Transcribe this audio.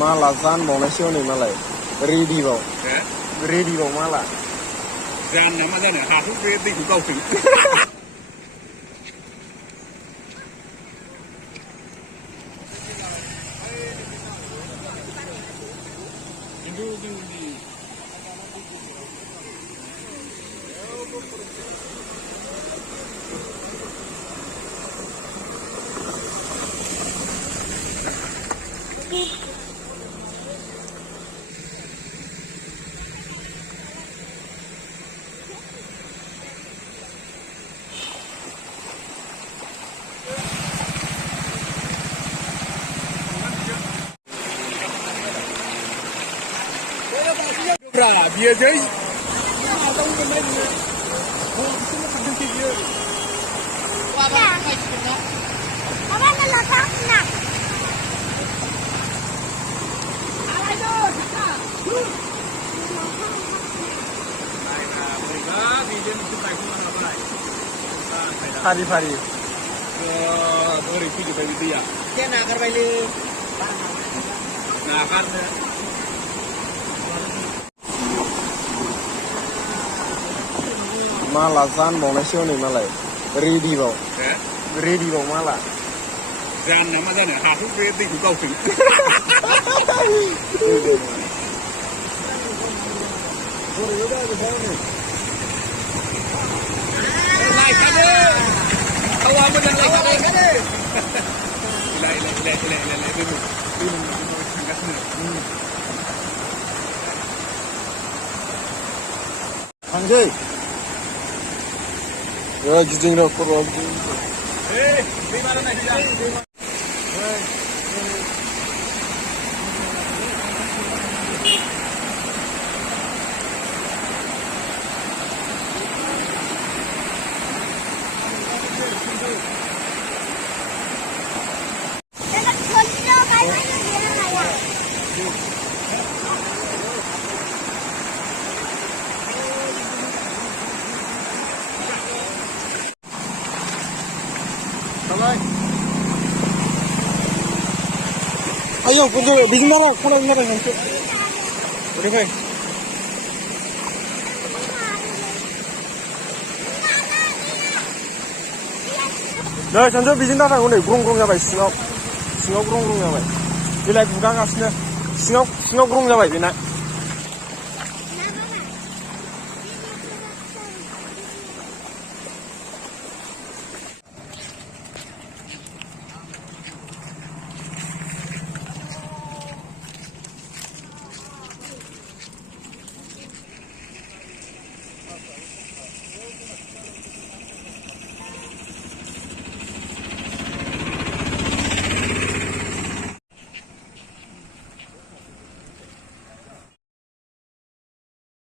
माला जानबावनायसो हनै मालाय रेडिबाव रेडिबाव माला जान नामा जानो हाथ' बे दैखौ गावथों खिन्थु जोंनि biar jadi tahu benda ni semua terhenti dia apa nak letak nak apa itu Pari-pari. Boleh pergi ke dia. Dia nak kembali. Nak kan? Malah जानबावनायसो हनै मालाय रेडिबाव रेडिबाव माला जान नामा जानो हाथ' बे दैखौ गावथों लायखादो औवा मोजां लायखादो लाय थांगासिनो थांसै गिदिंनो खर'आव दैमारा नायफैदा Ayo, kunci bijing darah, kurang nanti. Udah kai. Dah, sanjo bijing darah udah grung jabai, singau grung jabai. Bila buka kasnya, singau grung jabai bina.